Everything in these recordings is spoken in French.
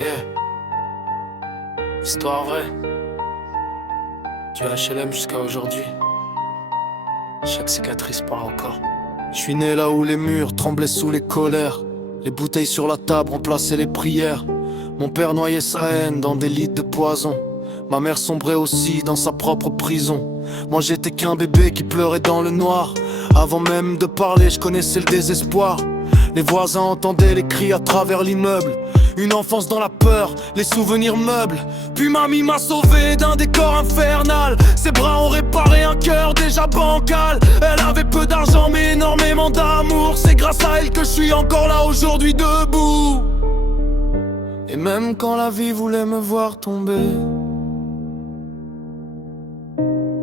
Yeah, histoire vraie. Du HLM jusqu'à aujourd'hui. Chaque cicatrice parle encore. Je suis né là où les murs tremblaient sous les colères. Les bouteilles sur la table remplaçaient les prières. Mon père noyait sa haine dans des litres de poison. Ma mère sombrait aussi dans sa propre prison. Moi j'étais qu'un bébé qui pleurait dans le noir. Avant même de parler, je connaissais le désespoir. Les voisins entendaient les cris à travers l'immeuble. Une enfance dans la peur, les souvenirs meubles. Puis mamie m'a sauvé d'un décor infernal. Ses bras ont réparé un cœur déjà bancal. Elle avait peu d'argent mais énormément d'amour. C'est grâce à elle que je suis encore là aujourd'hui debout. Et même quand la vie voulait me voir tomber,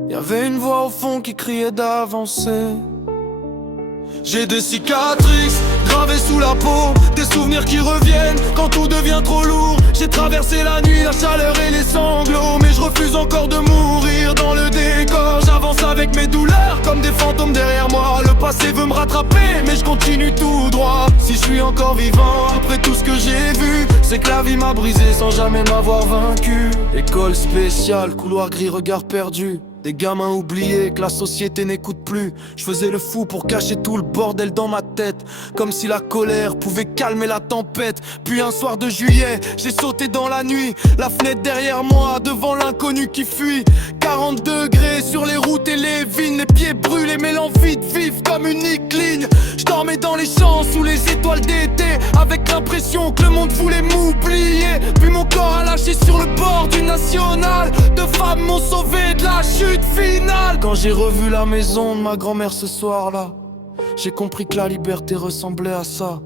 y'avait une voix au fond qui criait d'avancer. J'ai des cicatrices gravées sous la peau, des souvenirs qui reviennent quand tout devient trop lourd. J'ai traversé la nuit, la chaleur et les sanglots, mais je refuse encore de mourir dans le décor. J'avance avec mes douleurs comme des fantômes derrière moi. Le passé veut me rattraper, mais je continue tout droit. Si je suis encore vivant après tout ce que j'ai vu, c'est que la vie m'a brisé sans jamais m'avoir vaincu. École spéciale, couloir gris, regard perdu. Des gamins oubliés que la société n'écoute plus. Je faisais le fou pour cacher tout le bordel dans ma tête, comme si la colère pouvait calmer la tempête. Puis un soir de juillet, j'ai sauté dans la nuit, la fenêtre derrière moi, devant l'inconnu qui fuit. 40 degrés sur les routes et les vignes, les pieds brûlés mais l'envie de vivre comme unique ligne. Je dormais dans les champs sous les étoiles d'été, avec l'impression que le monde voulait m'oublier. Puis mon corps a lâché sur le bord du national. Deux femmes m'ont sauvé de la chute finale. Quand j'ai revu la maison de ma grand-mère ce soir-là, j'ai compris que la liberté ressemblait à ça.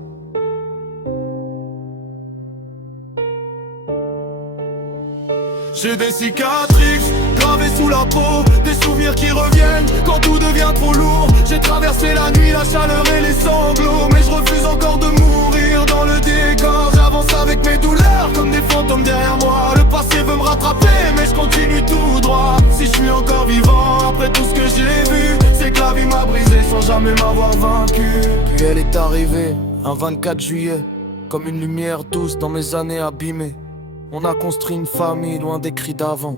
J'ai des cicatrices gravées sous la peau, des souvenirs qui reviennent quand tout devient trop lourd. J'ai traversé la nuit, la chaleur et les sanglots, mais je refuse encore de mourir dans le décor. J'avance avec mes douleurs comme des fantômes derrière moi. Le passé veut me rattraper, mais je continue tout droit. Si je suis encore vivant après tout ce que j'ai vu, c'est que la vie m'a brisé sans jamais m'avoir vaincu. Puis elle est arrivée un 24 juillet, comme une lumière douce dans mes années abîmées. On a construit une famille loin des cris d'avant.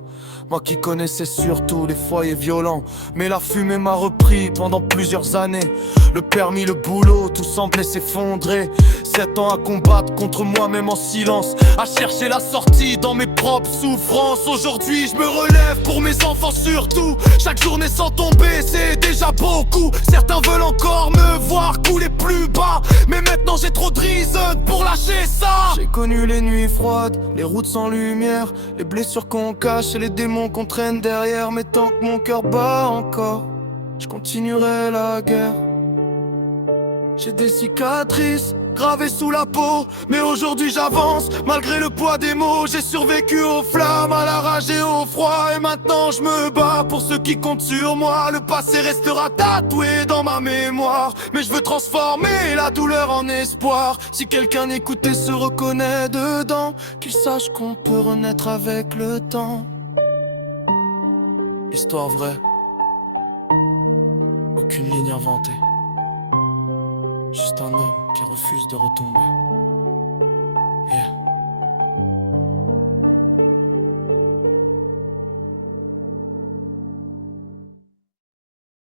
Moi qui connaissais surtout les foyers violents, mais la fumée m'a repris pendant plusieurs années. Le permis, le boulot, tout semblait s'effondrer. 7 ans à combattre contre moi-même en silence, à chercher la sortie dans mes propres souffrances. Aujourd'hui je me relève pour mes enfants surtout. Chaque journée sans tomber c'est déjà beaucoup. Certains veulent encore me voir couler plus bas, mais maintenant j'ai trop de reason pour lâcher ça. J'ai connu les nuits froides, les routes sans lumière, les blessures qu'on cache et les démons qu'on traîne derrière. Mais tant que mon cœur bat encore, je continuerai la guerre. J'ai des cicatrices gravées sous la peau, mais aujourd'hui j'avance malgré le poids des mots. J'ai survécu aux flammes, à la rage et au froid, et maintenant je me bats pour ceux qui comptent sur moi. Le passé restera tatoué dans ma mémoire, mais je veux transformer la douleur en espoir. Si quelqu'un écoute et se reconnaît dedans, qu'il sache qu'on peut renaître avec le temps. Histoire vraie, aucune ligne inventée, juste un homme qui refuse de retomber. Yeah.